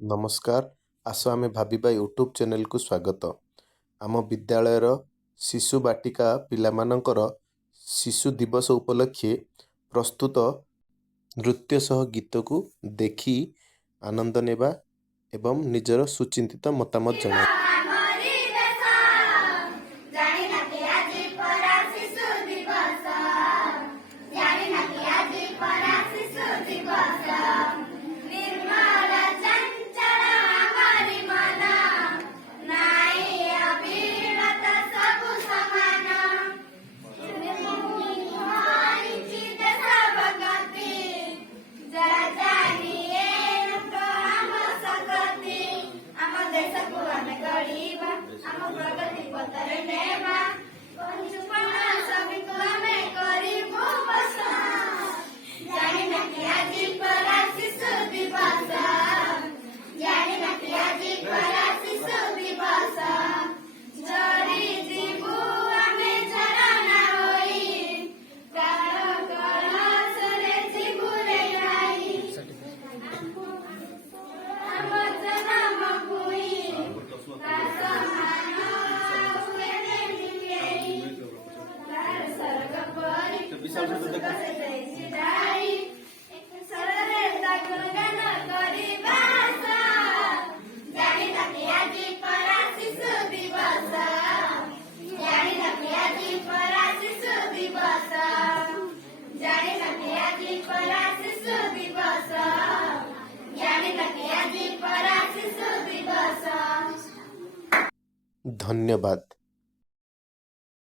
नमस्कार। आस आमे भाबिबा YouTube channel को स्वागत। आम विद्यालयर शिशु बाटिका पिलामानंकर शिशु दिवस उपलक्षे प्रस्तुत नृत्य सह गीत को देखि आनंद नेबा एवं निजर सुचिंतित मतामत जणा। धन्यवाद।